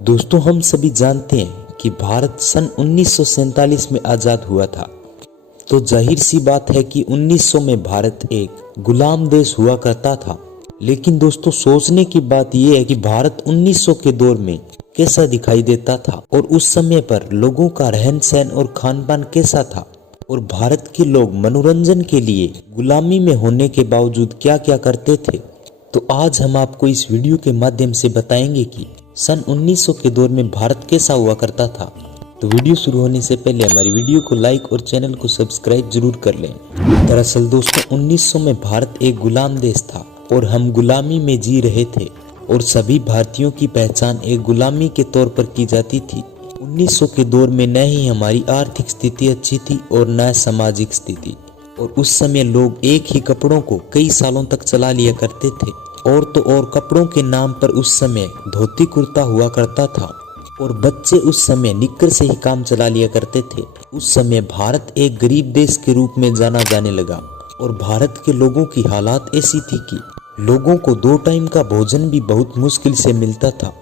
दोस्तों, हम सभी जानते हैं कि भारत सन 1947 में आज़ाद हुआ था। तो जाहिर सी बात है कि 1900 में भारत एक गुलाम देश हुआ करता था। लेकिन दोस्तों, सोचने की बात यह है कि भारत 1900 के दौर में कैसा दिखाई देता था और उस समय पर लोगों का रहन सहन और खान पान कैसा था, और भारत के लोग मनोरंजन के लिए गुलामी में होने के बावजूद क्या क्या करते थे। तो आज हम आपको इस वीडियो के माध्यम से बताएंगे कि सन 1900 के दौर में भारत कैसा हुआ करता था। तो वीडियो शुरू होने से पहले हमारी वीडियो को लाइक और चैनल को सब्सक्राइब जरूर कर लें। दरअसल दोस्तों, 1900 में भारत एक गुलाम देश था और हम गुलामी में जी रहे थे और सभी भारतीयों की पहचान एक गुलामी के तौर पर की जाती थी। 1900 के दौर में न ही हमारी आर्थिक स्थिति अच्छी थी और न सामाजिक स्थिति, और उस समय लोग एक ही कपड़ों को कई सालों तक चला लिया करते थे। और तो और कपड़ों के नाम पर उस समय धोती कुर्ता हुआ करता था और बच्चे उस समय निक्कर से ही काम चला लिया करते थे। उस समय भारत एक गरीब देश के रूप में जाना जाने लगा और भारत के लोगों की हालात ऐसी थी कि लोगों को 2 टाइम का भोजन भी बहुत मुश्किल से मिलता था।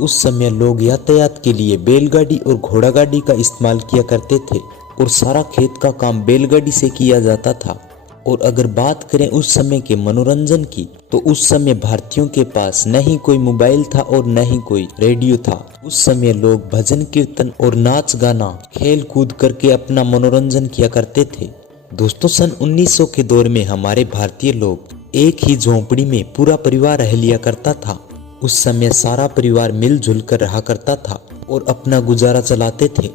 उस समय लोग यातायात के लिए बैलगाड़ी और घोड़ा गाड़ी का इस्तेमाल किया करते थे और सारा खेत का काम बैलगाड़ी से किया जाता था। और अगर बात करें उस समय के मनोरंजन की, तो उस समय भारतीयों के पास न ही कोई मोबाइल था और न ही कोई रेडियो था। उस समय लोग भजन कीर्तन और नाच गाना खेल कूद करके अपना मनोरंजन किया करते थे। दोस्तों, सन 1900 के दौर में हमारे भारतीय लोग एक ही झोंपड़ी में पूरा परिवार रह लिया करता था। उस समय सारा परिवार मिलजुल कर रहा करता था और अपना गुजारा चलाते थे।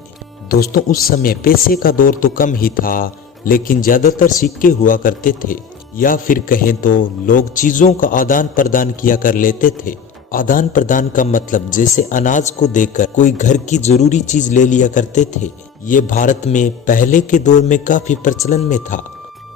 दोस्तों, उस समय पैसे का दौर तो कम ही था, लेकिन ज्यादातर सिक्के हुआ करते थे, या फिर कहें तो लोग चीजों का आदान प्रदान किया कर लेते थे। आदान प्रदान का मतलब जैसे अनाज को देकर कोई घर की जरूरी चीज ले लिया करते थे। ये भारत में पहले के दौर में काफी प्रचलन में था।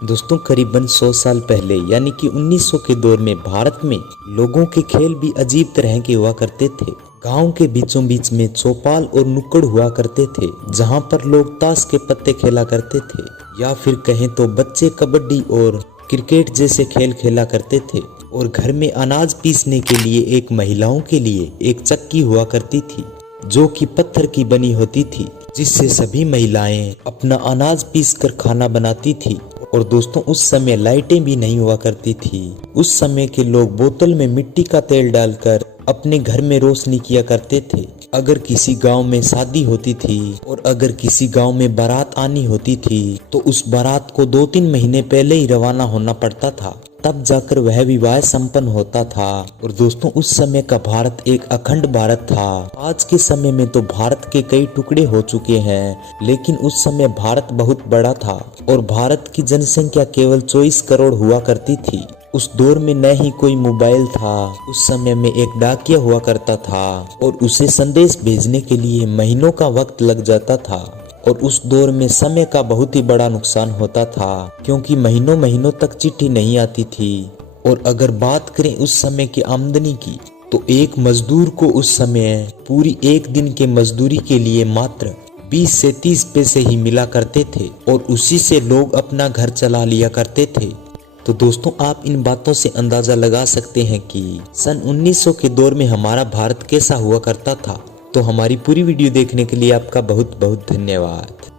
दोस्तों, करीबन 100 साल पहले यानी कि 1900 के दौर में भारत में लोगों के खेल भी अजीब तरह के हुआ करते थे। गांव के बीचों बीच में चौपाल और नुक्कड़ हुआ करते थे, जहां पर लोग ताश के पत्ते खेला करते थे, या फिर कहें तो बच्चे कबड्डी और क्रिकेट जैसे खेल खेला करते थे। और घर में अनाज पीसने के लिए एक महिलाओं के लिए एक चक्की हुआ करती थी, जो कि पत्थर की बनी होती थी, जिससे सभी महिलाएं अपना अनाज पीस कर खाना बनाती थी। और दोस्तों, उस समय लाइटें भी नहीं हुआ करती थी। उस समय के लोग बोतल में मिट्टी का तेल डालकर अपने घर में रोशनी किया करते थे। अगर किसी गांव में शादी होती थी और अगर किसी गांव में बारात आनी होती थी, तो उस बारात को 2-3 महीने पहले ही रवाना होना पड़ता था, तब जाकर वह विवाह संपन्न होता था। और दोस्तों, उस समय का भारत एक अखंड भारत था। आज के समय में तो भारत के कई टुकड़े हो चुके हैं, लेकिन उस समय भारत बहुत बड़ा था और भारत की जनसंख्या केवल 24 करोड़ हुआ करती थी। उस दौर में न ही कोई मोबाइल था। उस समय में एक डाकिया हुआ करता था और उसे संदेश भेजने के लिए महीनों का वक्त लग जाता था। और उस दौर में समय का बहुत ही बड़ा नुकसान होता था, क्योंकि महीनों महीनों तक चिट्ठी नहीं आती थी। और अगर बात करें उस समय की आमदनी की, तो एक मजदूर को उस समय पूरी एक दिन के मजदूरी के लिए मात्र 20 से 30 पैसे ही मिला करते थे और उसी से लोग अपना घर चला लिया करते थे। तो दोस्तों, आप इन बातों से अंदाजा लगा सकते हैं कि सन 1900 के दौर में हमारा भारत कैसा हुआ करता था। तो हमारी पूरी वीडियो देखने के लिए आपका बहुत बहुत धन्यवाद।